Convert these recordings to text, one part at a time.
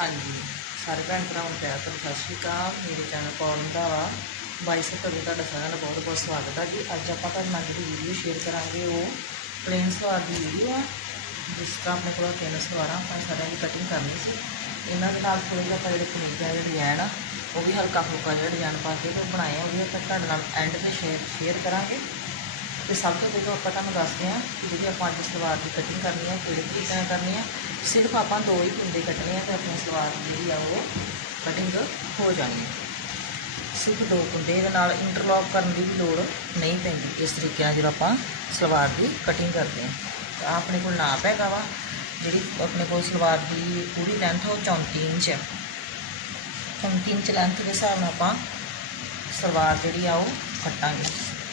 ਹਾਂਜੀ। ਸਾਰੇ ਭੈਣ ਭਰਾਵਾਂ ਨੂੰ ਪਿਆਰ ਭਰੀ ਸਤਿ ਸ਼੍ਰੀ ਅਕਾਲ। ਮੇਰੇ ਚੈਨਲ ਕੋਲ ਦਾ ਵਾ? ਬਾਈ ਸੱਤਰ ਵਿੱਚ ਤੁਹਾਡਾ ਸਾਰਿਆਂ ਦਾ ਬਹੁਤ ਬਹੁਤ ਸਵਾਗਤ ਹੈ ਜੀ। ਅੱਜ ਆਪਾਂ ਤੁਹਾਡੇ ਨਾਲ ਜਿਹੜੀ ਵੀਡੀਓ ਸ਼ੇਅਰ ਕਰਾਂਗੇ, ਉਹ ਪਲੇਨ ਸਲਵਾਰ ਦੀ ਵੀਡੀਓ ਆ। ਜਿਸ ਤਰ੍ਹਾਂ ਆਪਣੇ ਕੋਲ ਤਿੰਨ ਸਲਵਾਰਾਂ ਆਪਾਂ ਸਾਰਿਆਂ ਦੀ ਕਟਿੰਗ ਕਰਨੀ ਸੀ। ਇਹਨਾਂ ਦੇ ਨਾਲ ਥੋੜ੍ਹਾ ਜਿਹਾ ਆਪਾਂ ਜਿਹੜੇ ਪਨੀਰ ਦਾ ਜਿਹੜਾ ਡਿਜ਼ਾਈਨ ਆ, ਉਹ ਵੀ ਹਲਕਾ ਫੁਲਕਾ ਜਿਹੜਾ ਡਿਜ਼ਾਈਨ ਪਾ ਕੇ ਉਹ ਬਣਾਏ ਆ। ਉਹ ਵੀ ਆਪਾਂ ਤੁਹਾਡੇ ਨਾਲ ਐਂਡ ਤੇ ਸ਼ੇਅਰ ਸ਼ੇਅਰ ਕਰਾਂਗੇ। ਤੇ ਸਭ ਤੋਂ ਪਹਿਲਾਂ ਆਪਾਂ ਤੁਹਾਨੂੰ ਦੱਸਦੇ ਹਾਂ ਕਿ ਜਿਹੜੀ ਆਪਾਂ ਅੱਜ ਸਲਵਾਰ ਦੀ ਕਟਿੰਗ ਕਰਨੀ ਹੈ, ਕਿਹੜੇ ਤਰੀਕੇ ਨਾਲ ਕਰਨੀ ਹੈ, ਸਿਰਫ ਆਪਾਂ ਦੋ ਹੀ ਕੁੰਡੇ ਕੱਟਣੇ ਆ ਤੇ ਆਪਣੀ ਸਲਵਾਰ ਦੀ ਜਿਹੜੀ ਆ ਉਹ ਕਟਿੰਗ ਹੋ ਜਾਣੀ ਹੈ। ਸਿਰਫ ਦੋ ਕੁੰਡੇ ਦੇ ਨਾਲ ਇੰਟਰਲੌਕ ਕਰਨ ਦੀ ਵੀ ਲੋੜ ਨਹੀਂ ਪੈਂਦੀ ਇਸ ਤਰੀਕੇ ਨਾਲ ਜਦੋਂ ਆਪਾਂ ਸਲਵਾਰ ਦੀ ਕਟਿੰਗ ਕਰਦੇ ਹਾਂ। ਤਾਂ ਆਪਣੇ ਕੋਲ ਨਾਪ ਹੈਗਾ ਵਾ, ਜਿਹੜੀ ਆਪਣੇ ਕੋਲ ਸਲਵਾਰ ਦੀ ਪੂਰੀ ਲੈਂਥ ਉਹ 34 ਇੰਚ ਹੈ। 34 ਇੰਚ ਲੈਂਥ ਦੇ ਹਿਸਾਬ ਨਾਲ ਆਪਾਂ ਸਲਵਾਰ ਜਿਹੜੀ ਆ ਉਹ ਕੱਟਾਂਗੇ,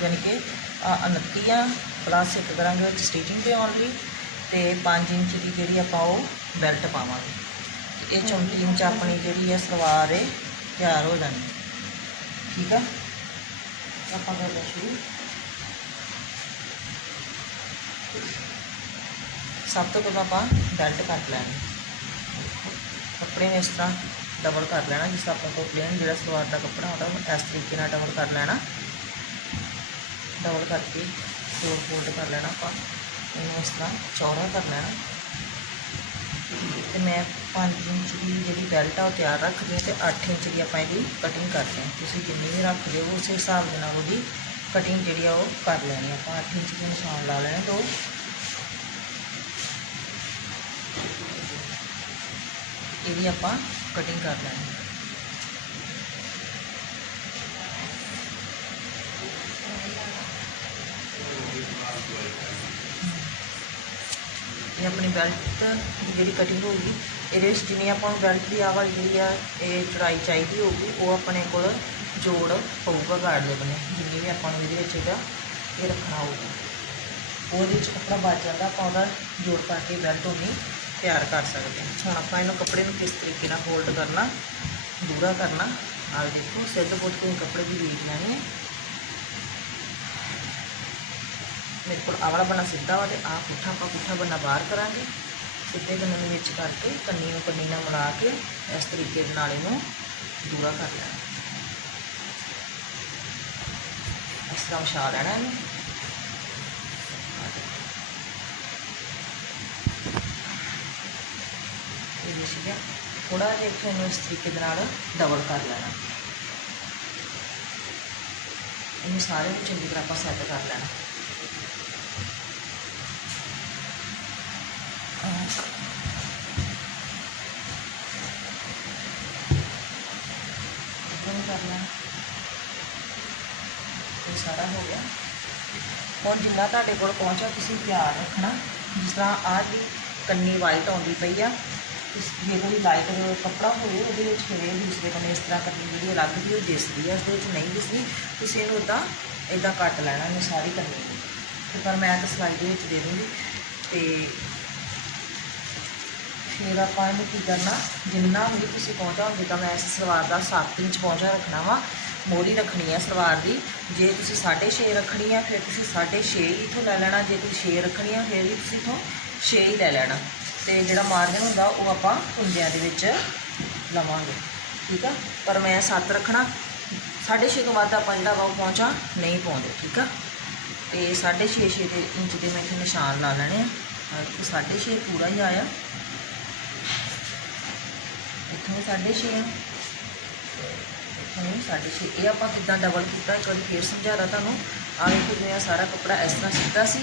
ਯਾਨੀ ਕਿ 29 ਆ ਪਲੱਸ ਇੱਕ ਕਰਾਂਗੇ ਵਿੱਚ ਸਟਿਚਿੰਗ ਤੇ ਆਉਣ ਲਈ ਤੇ 5 ਇੰਚ ਦੀ ਜਿਹੜੀ ਆਪਾਂ ਉਹ ਬੈਲਟ ਪਾਵਾਂਗੇ। ਇਹ 34 ਇੰਚ ਆਪਣੀ ਜਿਹੜੀ ਹੈ ਸਲਵਾਰ ਹੈ ਤਿਆਰ ਹੋ ਜਾਣੀ। ਠੀਕ ਆ? ਆਪਾਂ ਕਰਦੇ ਹਾਂ ਸ਼ੁਰੂ। ਸਭ ਤੋਂ ਪਹਿਲਾਂ ਆਪਾਂ ਬੈਲਟ ਕੱਟ ਲੈਣੀ। ਕੱਪੜੇ ਨੂੰ ਇਸ ਤਰ੍ਹਾਂ ਡਬਲ ਕਰ ਲੈਣਾ ਜਿਸ ਤਰ੍ਹਾਂ ਆਪਾਂ ਕੋਲ ਪਲੇਨ ਜਿਹੜਾ ਸਲਵਾਰ ਦਾ ਕੱਪੜਾ ਹੁੰਦਾ ਉਹ ਇਸ ਤਰੀਕੇ ਨਾਲ ਡਬਲ ਕਰ ਲੈਣਾ। ਡਬਲ ਕਰਕੇ ਫੋਰ ਫੋਲਡ ਕਰ ਲੈਣਾ ਆਪਾਂ ਇਹਨੂੰ ਇਸ ਤਰ੍ਹਾਂ ਚੌੜਾ ਕਰ ਲੈਣਾ ਤੇ ਮੈਂ 5 ਇੰਚ ਦੀ ਜਿਹੜੀ ਬੈਲਟ ਆ ਉਹ ਤਿਆਰ ਰੱਖਦੀ ਹਾਂ ਤੇ 8 ਇੰਚ ਦੀ ਆਪਾਂ ਇਹਦੀ ਕਟਿੰਗ ਕਰਦੇ ਹਾਂ ਤੁਸੀਂ ਜਿੰਨੀ ਵੀ ਰੱਖਦੇ ਹੋ ਉਸੇ ਹਿਸਾਬ ਦੇ ਨਾਲ ਉਹਦੀ ਕਟਿੰਗ ਜਿਹੜੀ ਆ ਉਹ ਕਰ ਲੈਣੀ ਆ। ਆਪਾਂ 8 ਇੰਚ ਦੇ ਨਿਸ਼ਾਨ ਲਾ ਲੈਣੇ ਦੋ ਇਹਦੀ ਆਪਾਂ ਕਟਿੰਗ ਕਰ ਲੈਣੀ ਇਹ ਆਪਣੀ ਬੈਲਟ ਦੀ ਜਿਹੜੀ ਕਟਿੰਗ ਹੋਊਗੀ, ਇਹਦੇ ਵਿੱਚ ਜਿੰਨੀ ਆਪਾਂ ਨੂੰ ਬੈਲਟ ਦੀ ਆਹ ਵਾਲੀ ਜਿਹੜੀ ਆ, ਇਹ ਚੜਾਈ ਚਾਹੀਦੀ ਹੋਊਗੀ, ਉਹ ਆਪਣੇ ਕੋਲ ਜੋੜ ਪਊਗਾ ਗਾਰਡ ਦੇ ਬਣੇ ਜਿੰਨੀ ਵੀ ਆਪਾਂ ਨੂੰ ਇਹਦੇ ਵਿੱਚ ਇਹਦਾ ਇਹ ਰੱਖਣਾ ਹੋਊਗਾ। ਉਹਦੇ ਵਿੱਚ ਕੱਪੜਾ ਬਚ ਜਾਂਦਾ, ਆਪਾਂ ਉਹਦਾ ਜੋੜ ਪਾ ਕੇ ਬੈਲਟ ਉਨੀ ਤਿਆਰ ਕਰ ਸਕਦੇ ਹਾਂ। ਹੁਣ ਆਪਾਂ ਇਹਨੂੰ ਕੱਪੜੇ ਨੂੰ ਕਿਸ ਤਰੀਕੇ ਨਾਲ ਹੋਲਡ ਕਰਨਾ ਦੂਰਾ ਕਰਨਾ, ਆਹ ਦੇਖੋ ਸਿੱਧ ਪੁੱਟ ਕੇ ਕੱਪੜੇ ਦੀ ਰੀਡ ਲੈਣੀ ਹੈ। ਮੇਰੇ ਕੋਲ ਆਵਲਾ ਵਾਲਾ ਬਣਾ ਸਿੱਧਾ ਵਾ ਤੇ ਆਹ ਪੁੱਠਾ ਆਪਾਂ ਪੁੱਠਾ ਬੰਨਾ ਬਾਹਰ ਕਰਾਂਗੇ। ਸਿੱਧੇ ਬੰਨੇ ਨੂੰ ਵਿੱਚ ਕਰਕੇ ਕੰਨੀ ਨੂੰ ਕੰਨੀ ਨਾਲ ਮਿਲਾ ਕੇ ਇਸ ਤਰੀਕੇ ਦੇ ਨਾਲ ਇਹਨੂੰ ਦੂਰਾ ਕਰ ਲੈਣਾ। ਇਸ ਤਰ੍ਹਾਂ ਵਿਛਾ ਲੈਣਾ ਇਹਨੂੰ। ਇਹ ਜੀ ਸੀਗਾ। ਥੋੜਾ ਜਿਹਾ ਇੱਥੇ ਇਹਨੂੰ ਇਸ ਤਰੀਕੇ ਦੇ ਨਾਲ ਡਬਲ ਕਰ ਲੈਣਾ। ਇਹਨੂੰ ਸਾਰੇ ਨੂੰ ਚੰਗੀ ਤਰ੍ਹਾਂ ਆਪਾਂ ਸੈੱਟ ਕਰ ਲੈਣਾ ਇੱਦਾਂ ਕਰ ਲੈਣਾ ਇਹ ਸਾਰਾ ਹੋ ਗਿਆ। ਹੁਣ ਜਿੰਨਾ ਤੁਹਾਡੇ ਕੋਲ ਪਹੁੰਚਿਆ, ਤੁਸੀਂ ਧਿਆਨ ਰੱਖਣਾ। ਜਿਸ ਤਰ੍ਹਾਂ ਆਹ ਦੀ ਕੰਨੀ ਵਾਈਟ ਆਉਂਦੀ ਪਈ ਆ, ਇਸ ਜੇ ਕੋਈ ਲਾਈਟ ਕੱਪੜਾ ਹੋਵੇ, ਉਹਦੇ ਵਿੱਚ ਫਿਰ ਇਹ ਦੂਸਰੇ ਬੰਨੇ ਇਸ ਤਰ੍ਹਾਂ ਕੰਨੀ ਜਿਹੜੀ ਅਲੱਗ ਦੀ ਉਹ ਦਿਸਦੀ ਆ, ਇਸ ਦੇ ਵਿੱਚ ਨਹੀਂ ਦਿਸਦੀ। ਤੁਸੀਂ ਇਹਨੂੰ ਉਦਾਂ ਇਦਾਂ ਕੱਟ ਲੈਣਾ ਇਹਨੂੰ ਸਾਰੀ ਕੰਨੀ ਤੇ ਪਰ ਮੈਂ ਤਾਂ ਸਲਾਈ ਦੇ ਵਿੱਚ ਦੇ ਦੂੰਗੀ। ਤੇ ਫਿਰ ਆਪਾਂ ਇਹਨੂੰ ਕੀ ਕਰਨਾ, ਜਿੰਨਾ ਹੁੰਦੀ ਤੁਸੀਂ ਪਹੁੰਚਾ ਤਾਂ ਮੈਂ ਇਸ ਸਲਵਾਰ ਦਾ 7 ਇੰਚ ਪਹੁੰਚਾ ਰੱਖਣਾ ਵਾ ਮੋਰੀ ਰੱਖਣੀ ਹੈ ਸਲਵਾਰ ਦੀ। ਜੇ ਤੁਸੀਂ 6.5 ਰੱਖਣੀ ਹੈ ਫਿਰ ਤੁਸੀਂ 6.5 ਇੱਥੋਂ ਲੈ ਲੈਣਾ। ਜੇ ਤੁਸੀਂ 6 ਰੱਖਣੀ ਹੈ ਫਿਰ ਵੀ ਤੁਸੀਂ ਇੱਥੋਂ 6 ਹੀ ਲੈ ਲੈਣਾ। ਤੇ ਜਿਹੜਾ ਮਾਰਜਨ ਹੁੰਦਾ, ਉਹ ਆਪਾਂ ਕੁੰਜਿਆਂ ਦੇ ਵਿੱਚ ਲਵਾਂਗੇ। ਠੀਕ ਆ? ਪਰ ਮੈਂ 7 ਰੱਖਣਾ। 6.5 ਤੋਂ ਵੱਧ ਆਪਾਂ ਜਿਹੜਾ ਵਾ ਉਹ ਪਹੁੰਚਾ ਨਹੀਂ ਪਾਉਂਦੇ, ਠੀਕ ਆ? ਤੇ 6.5 ਛੇ ਦੇ ਇੰਚ ਦੇ ਮੈਂ ਇੱਥੇ ਨਿਸ਼ਾਨ ਲਾ ਲੈਣੇ ਆ। ਤੇ 6.5 ਪੂਰਾ ਹੀ ਆਇਆ। ਇੱਥੋਂ ਸਾਢੇ ਛੇ ਆ। ਹੁਣ ਸਾਢੇ ਛੇ ਇਹ ਆਪਾਂ ਕਿੱਦਾਂ ਡਬਲ ਕੀਤਾ, ਇੱਕ ਵਾਰੀ ਫੇਰ ਸਮਝਾਦਾ ਤੁਹਾਨੂੰ। ਆਹ ਵੇਖੋ ਜਿਵੇਂ ਸਾਰਾ ਕੱਪੜਾ ਇਸ ਤਰ੍ਹਾਂ ਸਿੱਧਾ ਸੀ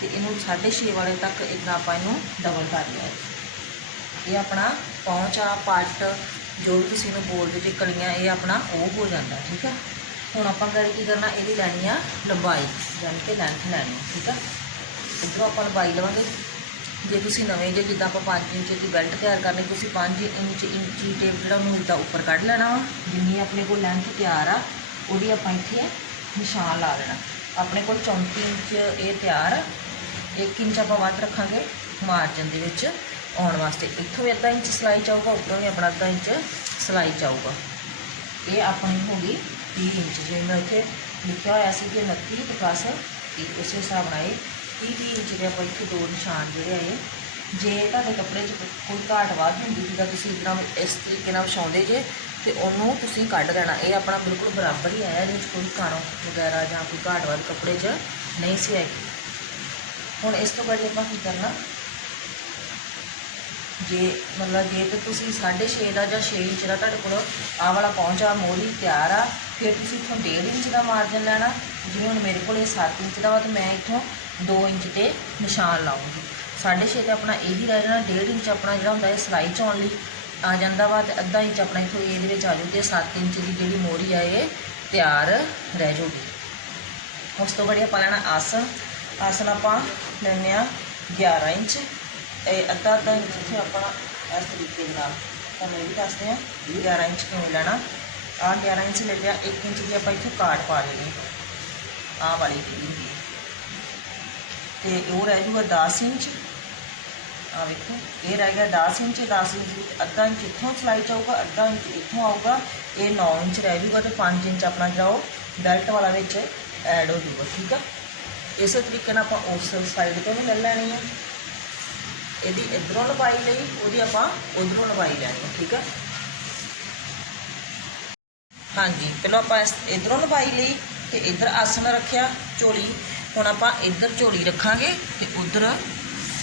ਤੇ ਇਹਨੂੰ ਸਾਢੇ ਛੇ ਵਾਲੇ ਤੱਕ ਇਦਾਂ ਆਪਾਂ ਇਹਨੂੰ ਡਬਲ ਕਰ ਲਿਆ। ਇਹ ਆਪਣਾ ਪਹੁੰਚਾ ਪੱਟ, ਜੋ ਵੀ ਤੁਸੀਂ ਇਹਨੂੰ ਬੋਲਦੇ ਜੇ ਕਲੀਆਂ, ਇਹ ਆਪਣਾ ਉਹ ਹੋ ਜਾਂਦਾ, ਠੀਕ ਆ? ਹੁਣ ਆਪਾਂ ਗੱਲ ਕੀ ਕਰਨਾ, ਇਹਦੀ ਲੈਣੀ ਆ ਲੰਬਾਈ ਯਾਨੀ ਕਿ ਲੈਂਥ ਲੈਣੀ, ਠੀਕ ਆ? ਇੱਧਰੋਂ ਆਪਾਂ ਲੰਬਾਈ ਲਵਾਂਗੇ। ਜੇ ਤੁਸੀਂ ਨਵੇਂ ਜੇ ਜਿੱਦਾਂ ਆਪਾਂ 5 ਇੰਚ ਦੀ ਬੈਲਟ ਤਿਆਰ ਕਰਨੀ, ਤੁਸੀਂ 5 ਇੰਚ, ਇੰਚੀ ਟੇਪ ਜਿਹੜਾ ਉਹਨੂੰ ਇੱਦਾਂ ਉੱਪਰ ਕੱਢ ਲੈਣਾ ਵਾ, ਜਿੰਨੀ ਆਪਣੇ ਕੋਲ ਲੈਂਥ ਤਿਆਰ ਆ, ਉਹਦੀ ਆਪਾਂ ਇੱਥੇ ਨਿਸ਼ਾਨ ਲਾ ਦੇਣਾ। ਆਪਣੇ ਕੋਲ 34 ਇੰਚ ਇਹ ਤਿਆਰ ਆ 1 ਇੰਚ ਆਪਾਂ ਵੱਧ ਰੱਖਾਂਗੇ ਮਾਰਜਨ ਦੇ ਵਿੱਚ ਆਉਣ ਵਾਸਤੇ। ਇੱਥੋਂ ਵੀ ਅੱਧਾ ਇੰਚ ਸਲਾਈ ਚਾਹੂਗਾ ਉੱਪਰੋਂ ਵੀ ਆਪਣਾ ਅੱਧਾ ਇੰਚ ਸਲਾਈ ਚਾਹੂਗਾ ਇਹ ਆਪਣੀ ਹੋ ਗਈ 30 ਇੰਚ। ਜਿਵੇਂ ਮੈਂ ਇੱਥੇ ਲਿਖਿਆ ਹੋਇਆ ਸੀ ਕਿ 29 ਤੇ ਪਲੱਸ 30 ਉਸੇ ਹਿਸਾਬ ਨਾਲ ਇਹ 30 30 ਇੰਚ ਦੇ ਆਪਾਂ ਇੱਥੇ ਦੋ ਨਿਸ਼ਾਨ ਜਿਹੜੇ ਆਏ ਜੇ ਤੁਹਾਡੇ ਕੱਪੜੇ 'ਚ ਕੋਈ ਘਾਟ ਵਾਧ ਹੁੰਦੀ ਜਿੱਦਾਂ ਤੁਸੀਂ ਇਦਾਂ ਇਸ ਤਰੀਕੇ ਨਾਲ ਵਿਛਾਉਂਦੇ ਜੇ ਤੇ ਉਹਨੂੰ ਤੁਸੀਂ ਕੱਢ ਦੇਣਾ। ਇਹ ਆਪਣਾ ਬਿਲਕੁਲ ਬਰਾਬਰ ਹੀ ਆਇਆ ਇਹਦੇ ਵਿੱਚ ਕੋਈ ਕਣ ਵਗੈਰਾ ਜਾਂ ਕੋਈ ਘਾਟ ਵਾਧ ਕੱਪੜੇ 'ਚ ਨਹੀਂ ਸੀ ਹੈਗੀ। ਹੁਣ ਇਸ ਤੋਂ ਬਾਅਦ ਆਪਾਂ ਕੀ ਕਰਨਾ? ਜੇ ਮਤਲਬ ਜੇ ਤੇ ਤੁਸੀਂ 6.5 ਦਾ ਜਾਂ 6 ਇੰਚ ਦਾ ਤੁਹਾਡੇ ਕੋਲ ਆਹ ਵਾਲਾ ਪਹੁੰਚਾ ਮੋਰੀ ਤਿਆਰ ਆ, ਫਿਰ ਤੁਸੀਂ ਇੱਥੋਂ 1.5 ਇੰਚ ਦਾ ਮਾਰਜਨ ਲੈਣਾ ਜਿਵੇਂ ਹੁਣ ਮੇਰੇ ਕੋਲ ਇਹ 7 ਇੰਚ ਦਾ ਵਾ ਤੇ ਮੈਂ ਇੱਥੋਂ 2 ਇੰਚ ਤੇ ਨਿਸ਼ਾਨ ਲਾਉਂਗੀ 6.5 ਤੇ ਆਪਣਾ ਇਹ ਇਹੀ ਰਹਿ ਜਾਣਾ 1.5 ਇੰਚ ਆਪਣਾ ਜਿਹੜਾ ਹੁੰਦਾ ਹੈ ਸਿਲਾਈ ਚੋਣ ਲਈ ਆ ਜਾਂਦਾ ਵਾ ਤੇ ਅੱਧਾ ਇੰਚ ਆਪਣਾ ਇੱਥੋਂ ਇਹਦੇ ਵਿੱਚ ਆ ਜਾਊ ਤੇ 7 ਇੰਚ ਦੀ ਜਿਹੜੀ ਮੋਰੀ ਆ ਇਹ ਤਿਆਰ ਰਹਿ ਜਾਊਗੀ। ਉਸ ਤੋਂ ਬਾਅਦ ਆਪਾਂ ਲੈਣਾ ਆਸਨ ਆਸਨ ਆਪਾਂ ਲੈਂਦੇ ਆ 11 ਇੰਚ। ਇਹ ਅੱਧਾ ਅੱਧਾ ਇੰਚ ਇੱਥੇ ਆਪਾਂ ਇਸ ਤਰੀਕੇ ਦੇ ਨਾਲ ਤੁਹਾਨੂੰ ਇਹ ਵੀ ਦੱਸਦੇ ਆ 11 ਇੰਚ ਕਿਵੇਂ ਲੈਣਾ। ਆ 11 ਇੰਚ ਲੈ ਲਿਆ 1 ਇੰਚ ਦੀ ਆਪਾਂ ਇੱਥੇ ਕਾਟ ਪਾ ਲੈਣੀ ਆਹ ਵਾਲੀ ਜਿਹੜੀ ਹੁੰਦੀ ਹੈ। ਤੇ ਉਹ ਰਹਿ ਜੂਗਾ 10 ਇੰਚ। ਆ ਵੇਖੋ, ਇਹ ਰਹਿ ਗਿਆ 10 ਇੰਚ 10 ਇੰਚ ਅੱਧਾ ਇੰਚ ਇੱਥੋਂ ਸਲਾਈ ਚਾਹੂਗਾ ਅੱਧਾ ਇੰਚ ਇੱਥੋਂ ਆਊਗਾ। ਇਹ 9 ਇੰਚ ਰਹਿ ਜੂਗਾ ਤੇ 5 ਇੰਚ ਆਪਣਾ ਜਿਹੜਾ ਉਹ ਬੈਲਟ ਵਾਲਾ ਵਿੱਚ ਐਡ ਹੋ ਜੂਗਾ, ਠੀਕ ਆ? ਇਸੇ ਤਰੀਕੇ ਨਾਲ ਆਪਾਂ ਉਸ ਸਾਈਡ ਤੋਂ ਵੀ ਲੈ ਲੈਣੀ ਹੈ ਇਹਦੀ ਇਧਰੋਂ ਲੰਬਾਈ ਲਈ, ਉਹਦੀ ਆਪਾਂ ਉਧਰੋਂ ਲੰਬਾਈ ਲੈਣੀ ਆ, ਠੀਕ ਆ? ਹਾਂਜੀ, ਪਹਿਲਾਂ ਆਪਾਂ ਇਸ ਇਧਰੋਂ ਲੰਬਾਈ ਲਈ ਤੇ ਇਧਰ ਆਸਣ ਰੱਖਿਆ ਝੋਲੀ। ਹੁਣ ਆਪਾਂ ਇੱਧਰ ਝੋਲੀ ਰੱਖਾਂਗੇ ਤੇ ਉਧਰ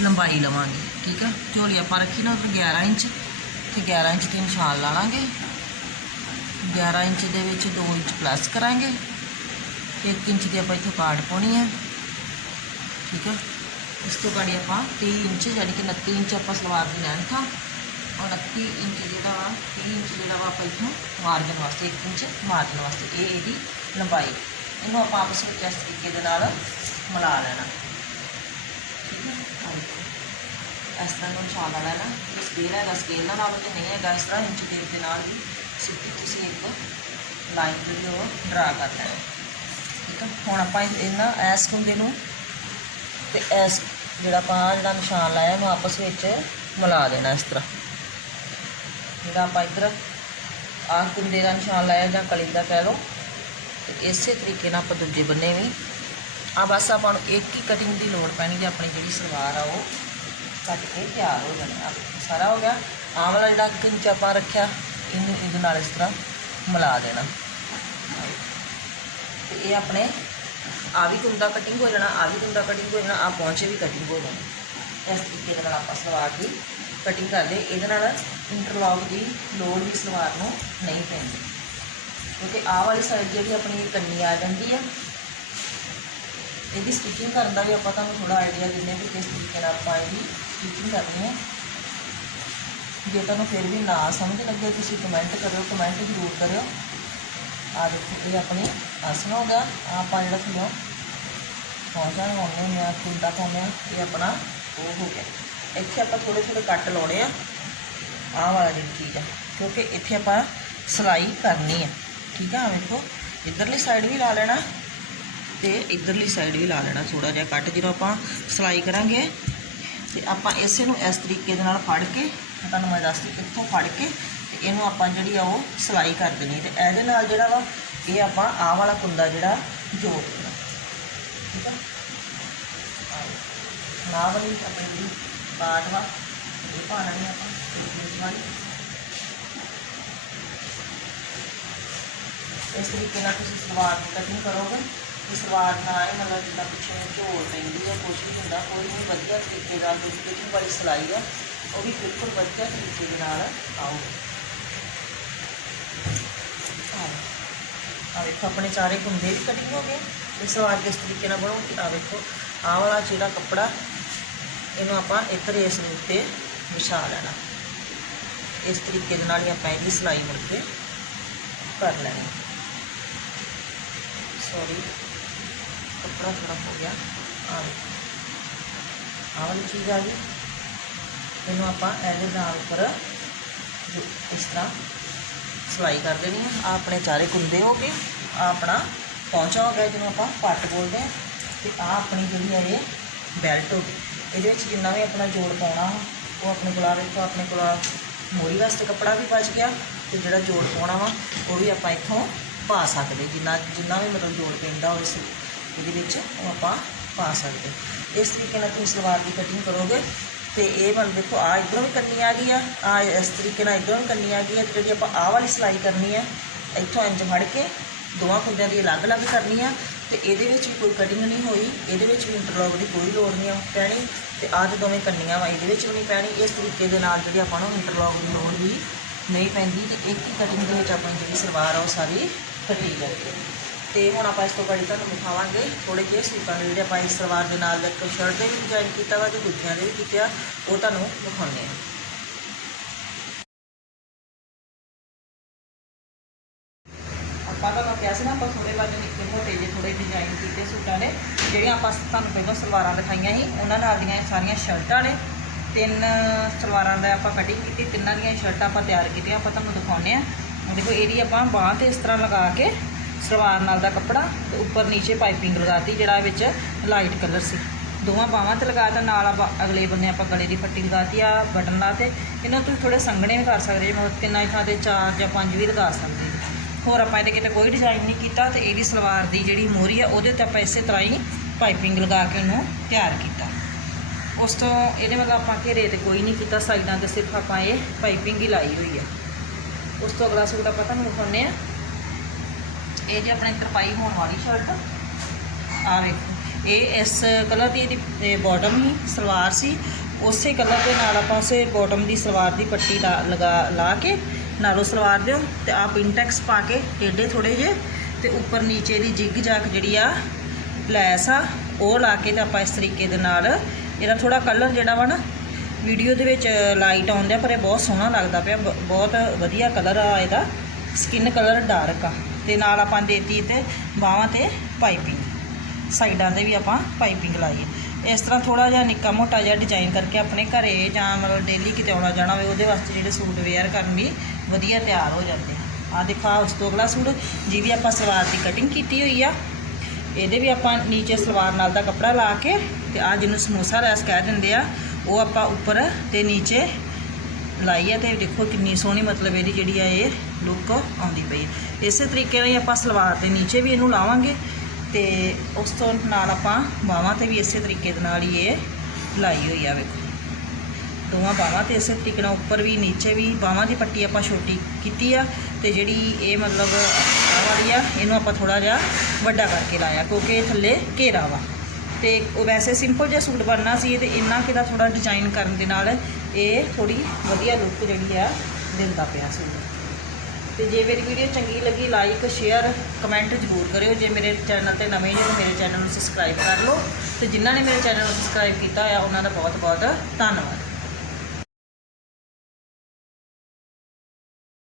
ਲੰਬਾਈ ਲਵਾਂਗੇ, ਠੀਕ ਆ? ਝੋਲੀ ਆਪਾਂ ਰੱਖੀ ਨਾ ਉੱਥੇ 11 ਇੰਚ, ਤੇ 11 ਇੰਚ ਤੇ ਨਿਸ਼ਾਨ ਲਾ ਲਾਂਗੇ। 11 ਇੰਚ ਦੇ ਵਿੱਚ 2 ਇੰਚ ਪਲੱਸ ਕਰਾਂਗੇ। 1 ਇੰਚ ਦੀ ਆਪਾਂ ਇੱਥੋਂ ਕਾਟ ਪਾਉਣੀ ਹੈ ਠੀਕ ਹੈ ਇਸ ਤੋਂ ਬਾਅਦ ਆਪਾਂ 30 ਇੰਚ ਯਾਨੀ ਕਿ 29 ਇੰਚ ਆਪਾਂ ਸਲਵਾਰ ਦੀ ਲੈਂਥ ਆ। ਔਰ 29 ਇੰਚ ਜਿਹੜਾ ਵਾ 30 ਇੰਚ ਜਿਹੜਾ ਵਾ ਆਪਾਂ ਇੱਥੋਂ ਮਾਰਜਨ ਵਾਸਤੇ 1 ਇੰਚ ਮਾਰਜਨ ਵਾਸਤੇ। ਇਹ ਇਹਦੀ ਲੰਬਾਈ। ਇਹਨੂੰ ਆਪਾਂ ਆਪਸ ਵਿੱਚ ਇਸ ਤਰੀਕੇ ਦੇ ਨਾਲ ਮਿਲਾ ਲੈਣਾ। ਠੀਕ ਹੈ? ਇਸ ਤਰ੍ਹਾਂ ਨੂੰ ਨਿਸ਼ਾਨ ਲਾ ਲੈਣਾ ਜੇ ਸਕੇਲ ਹੈਗਾ ਸਕੇਲ ਨਾਲ ਨਾਲੋਂ ਤੇ ਨਹੀਂ ਹੈਗਾ ਇਸ ਤਰ੍ਹਾਂ, ਇੰਚ ਟੇਪ ਦੇ ਨਾਲ ਵੀ ਸਿੱਧੀ ਤੁਸੀਂ ਇੱਕ ਲਾਈਨ ਜਿਹੜੀ ਉਹ ਡਰਾ ਕਰ ਲੈਣਾ। ਠੀਕ ਹੈ? ਹੁਣ ਆਪਾਂ ਇਹ- ਇਹਨਾਂ ਐਸ ਕੁੰਡੇ ਨੂੰ ਤੇ ਐਸ ਜਿਹੜਾ ਆਪਾਂ ਜਿਹੜਾ ਨਿਸ਼ਾਨ ਲਾਇਆ ਇਹਨੂੰ ਆਪਸ ਵਿੱਚ ਮਿਲਾ ਦੇਣਾ ਇਸ ਤਰ੍ਹਾਂ। ਜਿਹੜਾ ਆਪਾਂ ਇੱਧਰ ਆਹ ਕੁੰਡੇ ਦਾ ਨਿਸ਼ਾਨ ਲਾਇਆ ਜਾਂ ਕਲੀ ਦਾ ਕਹਿ ਲਓ ਇਸੇ ਤਰੀਕੇ ਨਾਲ ਆਪਾਂ ਦੂਜੇ ਬੰਨੇ ਵੀ। ਆ ਬਸ ਆਪਾਂ ਨੂੰ ਇੱਕ ਹੀ ਕਟਿੰਗ ਦੀ ਲੋੜ ਪੈਣੀ ਤੇ ਆਪਣੀ ਜਿਹੜੀ ਸਲਵਾਰ ਆ ਉਹ ਕੱਟ ਕੇ ਤਿਆਰ ਹੋ ਜਾਣੀ ਆ। ਸਾਰਾ ਹੋ ਗਿਆ। ਆਹ ਵਾਲਾ ਜਿਹੜਾ ਕੰਚ ਆਪਾਂ ਰੱਖਿਆ, ਇਹਨੂੰ ਇਹਦੇ ਨਾਲ ਇਸ ਤਰ੍ਹਾਂ ਮਿਲਾ ਦੇਣਾ। ਤੇ ਇਹ ਆਪਣੇ ਆ ਵੀ ਕੁੰਦਾ ਕਟਿੰਗ ਹੋ ਜਾਣਾ ਆ ਵੀ ਕੁੰਦਾ ਕਟਿੰਗ ਹੋ ਜਾਣਾ ਆ ਪਹੁੰਚੇ ਵੀ ਕਟਿੰਗ ਹੋ ਜਾਣੀ। ਇਸ ਤਰੀਕੇ ਦੇ ਨਾਲ ਆਪਾਂ ਸਲਵਾਰ ਦੀ ਕਟਿੰਗ ਕਰਦੇ ਇਹਦੇ ਨਾਲ ਇੰਟਰਲੌਕ ਦੀ ਲੋੜ ਵੀ ਸਲਵਾਰ ਨੂੰ ਨਹੀਂ ਪੈਂਦੀ। ਕਿਉਂਕਿ ਆਹ ਵਾਲੀ ਸਾਈਡ ਜਿਹੜੀ ਆਪਣੀ ਕੰਨੀ ਆ ਜਾਂਦੀ ਆ, ਇਹਦੀ ਸਟਿਚਿੰਗ ਕਰਨ ਦਾ ਵੀ ਆਪਾਂ ਤੁਹਾਨੂੰ ਥੋੜਾ ਆਈਡੀਆ ਦਿੰਦੇ ਹਾਂ ਕਿ ਕਿਸ ਤਰੀਕੇ ਨਾਲ ਆਪਾਂ ਇਹਦੀ ਸਟਿਚਿੰਗ ਕਰਨੀ ਹੈ। ਜੇ ਤੁਹਾਨੂੰ ਫਿਰ ਵੀ ਨਾ ਸਮਝ ਲੱਗੇ, ਤੁਸੀਂ ਕਮੈਂਟ ਕਰਿਓ ਕਮੈਂਟ ਜ਼ਰੂਰ ਕਰਿਓ। ਆ ਦੇਖੋ, ਇਹ ਆਪਣੀ ਆਸਨ ਹੋ ਗਿਆ। ਆਪਾਂ ਜਿਹੜਾ ਥੱਲੋਂ ਪਹੁੰਚਾ ਲਾਉਂਦੇ ਹੁੰਦੇ ਆ ਕੁੰਡਾ ਪਾਉਂਦੇ ਆ ਇਹ ਆਪਣਾ ਉਹ ਹੋ ਗਿਆ। ਇੱਥੇ ਆਪਾਂ ਥੋੜੇ ਥੋੜੇ ਕੱਟ ਲਾਉਣੇ ਆ। ਆਹ ਵਾਲਾ ਜਿਹੜੀ ਚੀਜ਼ ਆ, ਕਿਉਂਕਿ ਇੱਥੇ ਆਪਾਂ ਸਿਲਾਈ ਕਰਨੀ ਆ। ਠੀਕ ਆ, ਵੇਖੋ, ਇੱਧਰਲੀ ਸਾਈਡ ਵੀ ਲਾ ਲੈਣਾ ਤੇ ਇੱਧਰਲੀ ਸਾਈਡ ਵੀ ਲਾ ਲੈਣਾ ਥੋੜਾ ਜਿਹਾ ਕੱਟ ਜਦੋਂ ਆਪਾਂ ਸਿਲਾਈ ਕਰਾਂਗੇ ਤੇ ਆਪਾਂ ਇਸੇ ਨੂੰ ਇਸ ਤਰੀਕੇ ਦੇ ਨਾਲ ਫੜ ਕੇ ਤੁਹਾਨੂੰ ਮੈਂ ਦੱਸਦੀ ਇੱਥੋਂ ਫੜ ਕੇ ਤੇ ਇਹਨੂੰ ਆਪਾਂ ਜਿਹੜੀ ਆ ਉਹ ਸਿਲਾਈ ਕਰ ਦੇਣੀ ਤੇ ਇਹਦੇ ਨਾਲ ਜਿਹੜਾ ਵਾ, ਇਹ ਆਪਾਂ ਆਹ ਵਾਲਾ ਕੁੰਦਾ ਜਿਹੜਾ ਜੋੜ ਦੇਣਾ। ਠੀਕ ਆ? ਨਾ ਵਾਲੀ ਆਪਣੀ ਬਾਟ ਵਾ, ਇਹ ਪਾਣਾ ਨਹੀਂ ਆਪਾਂ ਵਾਲੀ। ਇਸ ਤਰੀਕੇ ਨਾਲ ਤੁਸੀਂ ਸਲਵਾਰ ਦੀ ਕਟਿੰਗ ਕਰੋਗੇ, ਤੇ ਸਲਵਾਰ ਨਾ ਆਏ ਮਤਲਬ ਜਿੱਦਾਂ ਪਿੱਛੇ ਨੂੰ ਝੋਲ ਪੈਂਦੀ ਹੈ ਕੁਛ ਵੀ ਹੁੰਦਾ ਕੋਈ ਵੀ ਵਧੀਆ ਤਰੀਕੇ ਨਾਲ ਜਿਹੜੀ ਕਟਿੰਗ ਵਾਲੀ ਸਿਲਾਈ ਹੈ ਉਹ ਵੀ ਬਿਲਕੁਲ ਵਧੀਆ ਤਰੀਕੇ ਦੇ ਨਾਲ ਆਊਗੀ। ਆ ਵੇਖੋ, ਆਪਣੇ ਚਾਰੇ ਗੁੰਦੇ ਵੀ ਕਟਿੰਗ ਹੋ ਗਏ, ਤੇ ਸਲਵਾਰ ਕਿਸ ਤਰੀਕੇ ਨਾਲ ਬਣੋ ਆ ਵੇਖੋ, ਆਹ ਵਾਲਾ ਜਿਹੜਾ ਕੱਪੜਾ, ਇਹਨੂੰ ਆਪਾਂ ਇੱਕ ਰੇਸ ਦੇ ਉੱਤੇ ਵਿਛਾ ਲੈਣਾ। ਇਸ ਤਰੀਕੇ ਦੇ ਨਾਲ ਹੀ ਆਪਾਂ ਇਹਦੀ ਸਿਲਾਈ ਮੁੜ ਕੇ ਕਰ ਲੈਣੀ। ਸੌਰੀ ਕੱਪੜਾ ਥੋੜਾ ਹੋ ਗਿਆ। ਆ ਆਹ ਵਾਲੀ ਚੀਜ਼ ਆ ਗਈ। ਇਹਨੂੰ ਆਪਾਂ ਇਹਦੇ ਨਾਲ ਉੱਪਰ ਇਸ ਤਰ੍ਹਾਂ ਸਿਲਾਈ ਕਰ ਦੇਣੀ ਹੈ ਆ ਆਪਣੇ ਚਾਰੇ ਕੁੰਦੇ ਹੋ ਗਏ। ਆ ਆਪਣਾ ਪਹੁੰਚਾ ਹੋ ਗਿਆ ਜਿਹਨੂੰ ਆਪਾਂ ਪੱਟ ਬੋਲਦੇ ਆ। ਤੇ ਆ ਆਪਣੀ ਜਿਹੜੀ ਹੈ ਇਹ ਬੈਲਟ ਹੋ ਗਈ। ਇਹਦੇ ਵਿੱਚ ਜਿੰਨਾ ਵੀ ਆਪਣਾ ਜੋੜ ਪਾਉਣਾ ਵਾ, ਉਹ ਆਪਣੇ ਕੋਲ ਆ ਵੇਖੋ ਆਪਣੇ ਕੋਲ ਆ ਮੋਰੀ ਵਾਸਤੇ ਕੱਪੜਾ ਵੀ ਬਚ ਗਿਆ। ਤੇ ਜਿਹੜਾ ਜੋੜ ਪਾਉਣਾ ਵਾ ਉਹ ਵੀ ਆਪਾਂ ਇੱਥੋਂ ਪਾ ਸਕਦੇ, ਜਿੰਨਾ ਜਿੰਨਾ ਵੀ ਮਤਲਬ ਜੋੜ ਪੈਂਦਾ ਉਸ ਇਹਦੇ ਵਿੱਚ ਉਹ ਆਪਾਂ ਪਾ ਸਕਦੇ। ਇਸ ਤਰੀਕੇ ਨਾਲ ਤੁਸੀਂ ਸਲਵਾਰ ਦੀ ਕਟਿੰਗ ਕਰੋਗੇ, ਤੇ ਇਹ ਮਨ ਦੇਖੋ, ਆ ਇਧਰੋਂ ਵੀ ਕਰਨੀ ਆ ਗਈ ਆ ਆ ਇਸ ਤਰੀਕੇ ਨਾਲ ਇਧਰੋਂ ਵੀ ਕੰਨੀ ਆ ਗਈ ਆ, ਤੇ ਜਿਹੜੀ ਆਪਾਂ ਆਹ ਵਾਲੀ ਸਿਲਾਈ ਕਰਨੀ ਹੈ ਇੱਥੋਂ ਇੰਜ ਫੜ ਕੇ ਦੋਵਾਂ ਖੁੰਦਿਆਂ ਦੀ ਅਲੱਗ-ਅਲੱਗ ਕਰਨੀ ਆ, ਤੇ ਇਹਦੇ ਵਿੱਚ ਵੀ ਕੋਈ ਕਟਿੰਗ ਨਹੀਂ ਹੋਈ, ਇਹਦੇ ਵਿੱਚ ਵੀ ਇੰਟਰਲੌਕ ਦੀ ਕੋਈ ਲੋੜ ਨਹੀਂ ਆ ਪੈਣੀ, ਤੇ ਆਹ ਤੇ ਦੋਵੇਂ ਕੰਨੀਆਂ ਵਾ, ਇਹਦੇ ਵਿੱਚ ਵੀ ਨਹੀਂ ਪੈਣੀ, ਇਸ ਤਰੀਕੇ ਦੇ ਨਾਲ ਜਿਹੜੀ ਆਪਾਂ ਨੂੰ ਇੰਟਰਲੌਕ ਦੀ ਲੋੜ ਵੀ ਨਹੀਂ ਪੈਂਦੀ, ਤੇ ਇੱਕ ਹੀ ਕਟਿੰਗ ਦੇ ਵਿੱਚ ਆਪਣੀ ਜਿਹੜੀ ਸਲਵਾਰ ਆ, ਉਹ ਸਾਰੀ ਕੱਟੀ ਜਾਂਦੀ ਹੈ। ਤੇ ਹੁਣ ਆਪਾਂ ਇਸ ਤੋਂ ਬਾਅਦ ਤੁਹਾਨੂੰ ਦਿਖਾਵਾਂਗੇ ਥੋੜੇ ਜਿਹੇ ਸੂਟਾਂ ਦੇ ਜਿਹੜੇ ਆਪਾਂ ਇਸ ਸਲਵਾਰ ਦੇ ਨਾਲ ਇੱਕ ਸ਼ਰਟ ਦੇ ਵੀ ਡਿਜ਼ਾਈਨ ਕੀਤਾ ਵਾ ਤੇ ਦੂਜਿਆਂ ਦੇ ਵੀ ਕੀਤੇ ਆ, ਉਹ ਤੁਹਾਨੂੰ ਦਿਖਾਉਂਦੇ ਆ ਆਪਾਂ ਤੁਹਾਨੂੰ ਕਿਹਾ ਸੀ ਨਾ, ਆਪਾਂ ਥੋੜੇ ਬਾਅਦ ਨਿੱਕੇ ਮੋਟੇ ਜਿਹੇ ਥੋੜੇ ਡਿਜ਼ਾਈਨ ਕੀਤੇ ਸੂਟਾਂ ਦੇ, ਜਿਹੜੀਆਂ ਆਪਾਂ ਤੁਹਾਨੂੰ ਪਹਿਲਾਂ ਸਲਵਾਰਾਂ ਦਿਖਾਈਆਂ ਸੀ, ਉਹਨਾਂ ਨਾਲ ਦੀਆਂ ਸਾਰੀਆਂ ਸ਼ਰਟਾਂ ਨੇ। ਤਿੰਨ ਸਲਵਾਰਾਂ ਦਾ ਆਪਾਂ ਕਟਿੰਗ ਕੀਤੀ, ਤਿੰਨਾਂ ਦੀਆਂ ਸ਼ਰਟਾਂ ਆਪਾਂ ਤਿਆਰ ਕੀਤੀਆਂ, ਆਪਾਂ ਤੁਹਾਨੂੰ ਦਿਖਾਉਂਦੇ ਆ ਦੇਖੋ, ਇਹਦੀ ਆਪਾਂ ਬਾਂਹ ਤੇ ਇਸ ਤਰ੍ਹਾਂ ਲਗਾ ਕੇ ਸਲਵਾਰ ਨਾਲ ਦਾ ਕੱਪੜਾ ਤੇ ਉੱਪਰ ਨੀਚੇ ਪਾਈਪਿੰਗ ਲਗਾਤੀ, ਜਿਹੜਾ ਵਿੱਚ ਲਾਈਟ ਕਲਰ ਸੀ। ਦੋਵਾਂ ਬਾਹਾਂ ਤੇ ਲਗਾਤਾ ਨਾਲ ਆਪਾਂ ਅਗਲੇ ਬੰਨੇ ਆਪਾਂ ਗਲੇ ਦੀ ਪੱਟੀ ਲਗਾਤੀ ਆ ਬਟਨ ਲਾਤੇ ਇਹਨਾਂ ਤੁਸੀਂ ਥੋੜੇ ਸੰਘਣੇ ਵੀ ਕਰ ਸਕਦੇ ਜੇ ਮਤਲਬ ਤਿੰਨਾਂ ਹੀ ਥਾਂ ਤੇ ਚਾਰ ਜਾਂ ਪੰਜ ਵੀ ਲਗਾ ਸਕਦੇ ਹੋਰ ਆਪਾਂ ਇਹਦੇ ਕਿਤੇ ਕੋਈ ਡਿਜ਼ਾਈਨ ਨਹੀਂ ਕੀਤਾ ਤੇ ਇਹਦੀ ਸਲਵਾਰ ਦੀ ਜਿਹੜੀ ਮੋਹਰੀ ਆ, ਉਹਦੇ ਤੇ ਆਪਾਂ ਇਸੇ ਤਰ੍ਹਾਂ ਹੀ ਪਾਈਪਿੰਗ ਲਗਾ ਕੇ ਉਹਨੂੰ ਤਿਆਰ ਕੀਤਾ। ਉਸ ਤੋਂ ਇਹਦੇ ਮਤਲਬ ਆਪਾਂ ਘੇਰੇ ਤੇ ਕੋਈ ਨਹੀਂ ਕੀਤਾ, ਸਾਈਡਾਂ ਤੇ ਸਿਰਫ ਆਪਾਂ ਇਹ ਪਾਈਪਿੰਗ ਹੀ ਲਾਈ ਹੋਈ ਆ। ਉਸ ਤੋਂ ਅਗਲਾ ਸੂਟ ਆਪਾਂ ਤੁਹਾਨੂੰ ਦਿਖਾਉਂਦੇ ਆ ਇਹ ਜੀ ਆਪਣੇ ਤਰਪਾਈ ਹੋਣ ਵਾਲੀ ਸ਼ਰਟ ਆ ਵੇਖੋ। ਇਹ ਇਸ ਕਲਰ ਦੀ ਇਹਦੀ ਬਾਟਮ ਹੀ ਸਲਵਾਰ ਸੀ। ਉਸੇ ਕਲਰ ਦੇ ਨਾਲ ਆਪਾਂ ਉਸੇ ਬਾਟਮ ਦੀ ਸਲਵਾਰ ਦੀ ਪੱਟੀ ਲਾ, ਲਗਾ, ਲਾ ਕੇ ਨਾਲੋਂ ਸਲਵਾਰ ਦਿਓ ਤੇ ਆ ਪਿੰਟੈਕਸ ਪਾ ਕੇ ਟੇਡੇ ਥੋੜੇ ਜੇ ਤੇ ਉੱਪਰ ਨੀਚੇ ਦੀ ਜਿਗ ਜਾਕ ਜਿਹੜੀ ਆ, ਲੈਸ ਆ, ਉਹ ਲਾ ਕੇ ਤੇ ਆਪਾਂ ਇਸ ਤਰੀਕੇ ਦੇ ਨਾਲ ਇਹਦਾ ਥੋੜਾ ਕਲਰ ਜਿਹੜਾ ਵਾ ਨਾ ਵੀਡੀਓ ਦੇ ਵਿੱਚ ਲਾਈਟ ਆਉਂਦਾ ਪਰ ਇਹ ਬਹੁਤ ਸੋਹਣਾ ਲੱਗਦਾ ਪਿਆ। ਬ- ਬਹੁਤ ਵਧੀਆ ਕਲਰ ਆ ਇਹਦਾ। ਸਕਿਨ ਕਲਰ ਡਾਰਕ ਆ। ਤੇ ਨਾਲ ਆਪਾਂ ਦੇਤੀ ਤੇ ਬਾਹਾਂ ਤੇ ਪਾਈਪਿੰਗ ਸਾਈਡਾਂ ਤੇ ਵੀ ਆਪਾਂ ਪਾਈਪਿੰਗ ਲਾਈ ਇਸ ਤਰ੍ਹਾਂ ਥੋੜਾ ਜਿਹਾ ਨਿੱਕਾ ਮੋਟਾ ਜਿਹਾ ਡਿਜ਼ਾਈਨ ਕਰਕੇ ਆਪਣੇ ਘਰੇ ਜਾਂ ਮਤਲਬ ਡੇਲੀ ਕਿਤੇ ਆਉਣਾ ਜਾਣਾ ਹੋਵੇ, ਉਹਦੇ ਵਾਸਤੇ ਜਿਹੜੇ ਸੂਟ ਵੇਅਰ ਕਰਨ ਵੀ ਵਧੀਆ ਤਿਆਰ ਹੋ ਜਾਂਦੇ ਆ। ਆ ਦਿਖਾ ਉਸ ਤੋਂ ਅਗਲਾ ਸੂਟ, ਜਿਹਦੀ ਆਪਾਂ ਸਲਵਾਰ ਦੀ ਕਟਿੰਗ ਕੀਤੀ ਹੋਈ ਆ। ਇਹਦੇ ਵੀ ਆਪਾਂ ਨੀਚੇ ਸਲਵਾਰ ਨਾਲ ਦਾ ਕੱਪੜਾ ਲਾ ਕੇ ਤੇ ਆ ਜਿਹਨੂੰ ਸਮੋਸਾ ਰੈਸ ਕਹਿ ਦਿੰਦੇ ਆ ਉਹ ਆਪਾਂ ਉੱਪਰ ਤੇ ਨੀਚੇ ਲਾਈ ਹੈ ਤੇ ਦੇਖੋ ਕਿੰਨੀ ਸੋਹਣੀ ਮਤਲਬ ਇਹਦੀ ਜਿਹੜੀ ਆ ਇਹ ਲੁੱਕ ਆਉਂਦੀ ਪਈ ਇਸੇ ਤਰੀਕੇ ਨਾਲ ਹੀ ਆਪਾਂ ਸਲਵਾਰ ਦੇ ਨੀਚੇ ਵੀ ਇਹਨੂੰ ਲਾਵਾਂਗੇ ਤੇ ਉਸ ਤੋਂ ਨਾਲ ਆਪਾਂ ਬਾਹਾਂ ਤੇ ਵੀ ਇਸੇ ਤਰੀਕੇ ਦੇ ਨਾਲ ਹੀ ਇਹ ਲਾਈ ਹੋਈ ਆ ਵੇਖੋ। ਦੋਵਾਂ ਬਾਹਾਂ ਤੇ ਇਸੇ ਤਰੀਕੇ ਨਾਲ ਉੱਪਰ ਵੀ, ਨੀਚੇ ਵੀ, ਬਾਹਾਂ ਦੀ ਪੱਟੀ ਆਪਾਂ ਛੋਟੀ ਕੀਤੀ ਆ ਤੇ ਜਿਹੜੀ ਇਹ ਮਤਲਬ ਵਾਲੀ ਆ, ਇਹਨੂੰ ਆਪਾਂ ਥੋੜਾ ਜਿਹਾ ਵੱਡਾ ਕਰਕੇ ਲਾਇਆ ਕਿਉਂਕਿ ਇਹ ਥੱਲੇ ਘੇਰਾ ਵਾ। ਤੇ ਉਹ ਵੈਸੇ ਸਿੰਪਲ ਜਿਹਾ ਸੂਟ ਬਣਨਾ ਸੀ ਤੇ ਇੰਨਾ ਕਿਦਾ ਥੋੜਾ ਡਿਜ਼ਾਈਨ ਕਰਨ ਦੇ ਨਾਲ ਇਹ ਥੋੜੀ ਵਧੀਆ ਲੁੱਕ ਜਿਹੜੀ ਆ ਦਿੰਦਾ ਪਿਆ ਸੂਟ। ਤੇ ਜੇ ਮੇਰੀ ਵੀਡੀਓ ਚੰਗੀ ਲੱਗੀ ਲਾਈਕ ਸ਼ੇਅਰ ਕਮੈਂਟ ਜ਼ਰੂਰ ਕਰਿਓ। ਜੇ ਮੇਰੇ ਚੈਨਲ ਤੇ ਨਵੇਂ ਨੇ ਤਾਂ ਮੇਰੇ ਚੈਨਲ ਨੂੰ ਸਬਸਕ੍ਰਾਈਬ ਕਰ ਲਓ। ਤੇ ਜਿਨ੍ਹਾਂ ਨੇ ਮੇਰੇ ਚੈਨਲ ਨੂੰ ਸਬਸਕ੍ਰਾਈਬ ਕੀਤਾ ਹੋਇਆ, ਉਹਨਾਂ ਦਾ ਬਹੁਤ ਬਹੁਤ ਧੰਨਵਾਦ।